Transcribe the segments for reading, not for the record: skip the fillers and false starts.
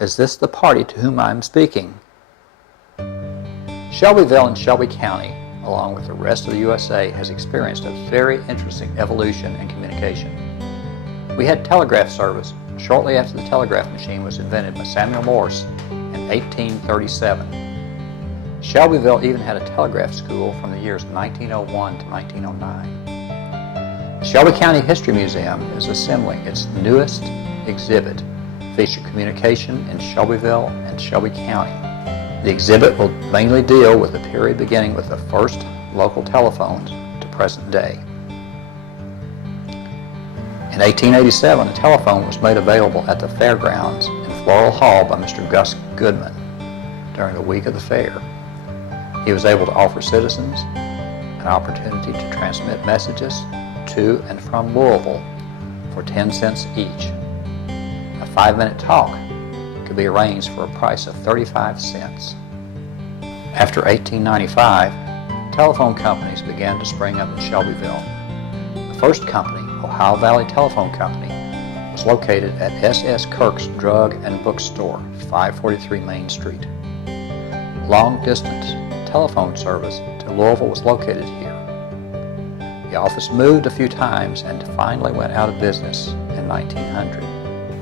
Is this the party to whom I am speaking? Shelbyville and Shelby County, along with the rest of the USA, has experienced a very interesting evolution in communication. We had telegraph service shortly after the telegraph machine was invented by Samuel Morse in 1837. Shelbyville even had a telegraph school from the years 1901 to 1909. The Shelby County History Museum is assembling its newest exhibit, featuring communication in Shelbyville and Shelby County. The exhibit will mainly deal with the period beginning with the first local telephones to present day. In 1887, a telephone was made available at the fairgrounds in Floral Hall by Mr. Gus Goodman during the week of the fair. He was able to offer citizens an opportunity to transmit messages to and from Louisville for 10 cents each. A 5-minute talk could be arranged for a price of 35 cents. After 1895, telephone companies began to spring up in Shelbyville. The first company, Ohio Valley Telephone Company, was located at S.S. Kirk's Drug and Bookstore, 543 Main Street. Long-distance telephone service to Louisville was located here. The office moved a few times and finally went out of business in 1900.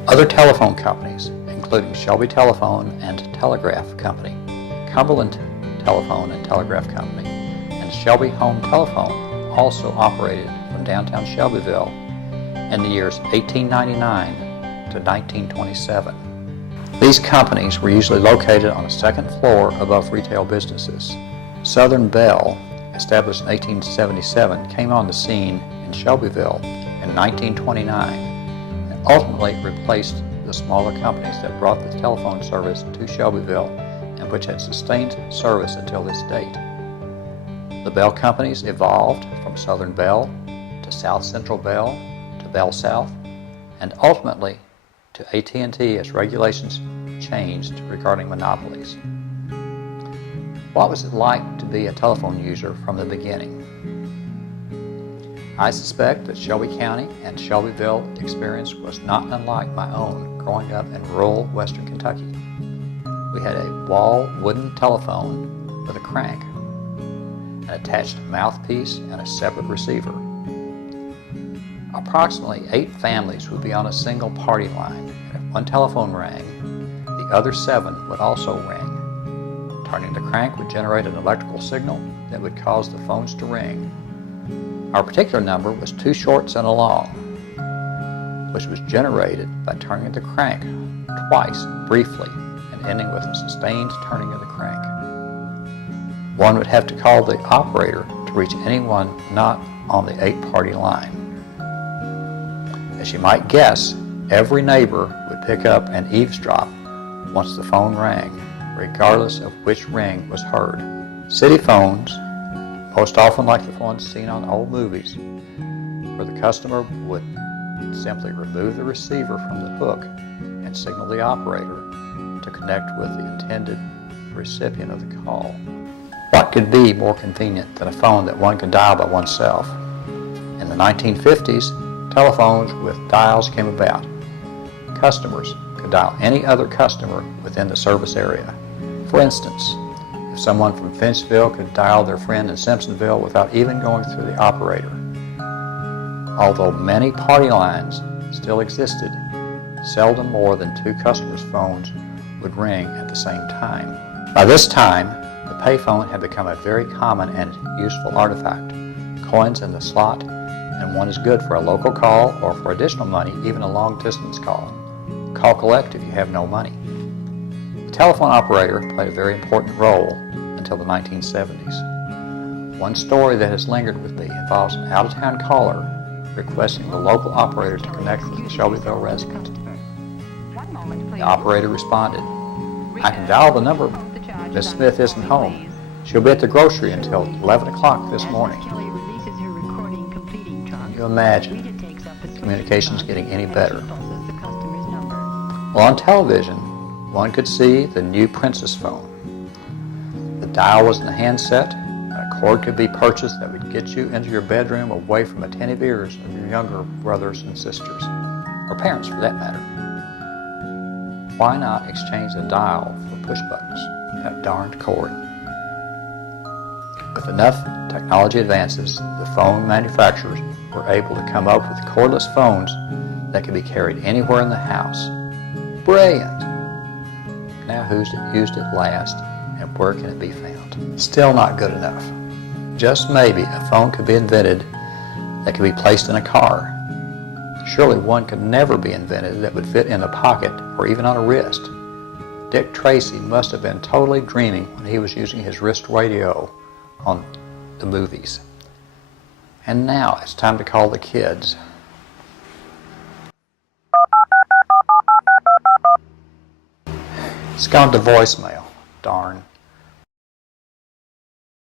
Other telephone companies, including Shelby Telephone and Telegraph Company, Cumberland Telephone and Telegraph Company, and Shelby Home Telephone, also operated from downtown Shelbyville in the years 1899 to 1927. These companies were usually located on a second floor above retail businesses. Southern Bell, established in 1877, came on the scene in Shelbyville in 1929 and ultimately replaced the smaller companies that brought the telephone service to Shelbyville and which had sustained service until this date. The Bell companies evolved from Southern Bell to South Central Bell to Bell South and ultimately to AT&T as regulations changed regarding monopolies. What was it like to be a telephone user from the beginning? I suspect that Shelby County and Shelbyville experience was not unlike my own growing up in rural western Kentucky. We had a wall wooden telephone with a crank, an attached mouthpiece, and a separate receiver. Approximately 8 families would be on a single party line, and if one telephone rang, the other 7 would also ring. Turning the crank would generate an electrical signal that would cause the phones to ring. Our particular number was 2 shorts and a long, which was generated by turning the crank twice briefly and ending with a sustained turning of the crank. One would have to call the operator to reach anyone not on the 8-party line. As you might guess, every neighbor would pick up and eavesdrop once the phone rang, regardless of which ring was heard. City phones, most often like the ones seen on old movies, where the customer would simply remove the receiver from the hook and signal the operator to connect with the intended recipient of the call. What could be more convenient than a phone that one could dial by oneself? In the 1950s, telephones with dials came about. Customers could dial any other customer within the service area. For instance, if someone from Finchville could dial their friend in Simpsonville without even going through the operator. Although many party lines still existed, seldom more than 2 customers' phones would ring at the same time. By this time, the payphone had become a very common and useful artifact. Coins in the slot, and one is good for a local call or for additional money, even a long-distance call. Call collect if you have no money. The telephone operator played a very important role until the 1970s. One story that has lingered with me involves an out-of-town caller requesting the local operator to connect with the Shelbyville resident. The operator responded, "I can dial the number. Miss Smith isn't home. She'll be at the grocery until 11 o'clock this morning." Can you imagine communications getting any better? Well, on television, one could see the new Princess phone. The dial was in the handset, and a cord could be purchased that would get you into your bedroom away from attentive ears of your younger brothers and sisters, or parents for that matter. Why not exchange the dial for push buttons? That darned cord. With enough technology advances, the phone manufacturers were able to come up with cordless phones that could be carried anywhere in the house. Brilliant! Now who's used it last, and where can it be found? Still not good enough. Just maybe a phone could be invented that could be placed in a car. Surely one could never be invented that would fit in a pocket or even on a wrist. Dick Tracy must have been totally dreaming when he was using his wrist radio on the movies. And now it's time to call the kids. It's gone to voicemail. Darn.